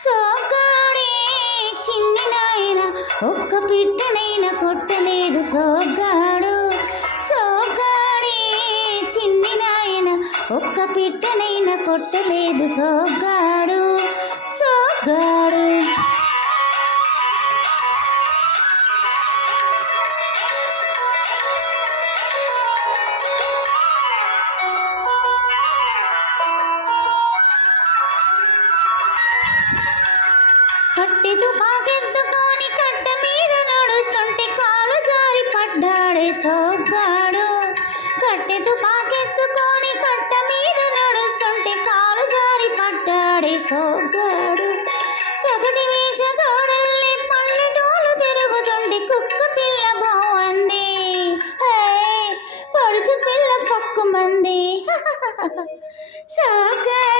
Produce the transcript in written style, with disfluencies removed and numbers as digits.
సోగ్గాడే చిన్ని నాయన ఒక్క పిట్టనైనా కొట్టలేదు సోగ్గాడు. సోగ్గాడే చిన్ని నాయన ఒక్క పిట్టనైనా కొట్టలేదు సోగ్గాడు. సోగ్గాడు కట్టెతో పాకెత్తుకొని కట్ట మీద నడుస్తుంటే కాలు జారి పడ్డాడే సోగ్గాడు. కట్టెతో పాకెత్తుకొని కట్ట మీద నడుస్తుంటే కాలు జారి పడ్డాడే సోగ్గాడు. పగటి వేషగాడల్ని పల్లెటూళ్ళు తిరుగుతుంటే కుక్క పిల్ల బాగుంది, పడుచు పిల్ల పక్కుమంది. సోగ్గాడు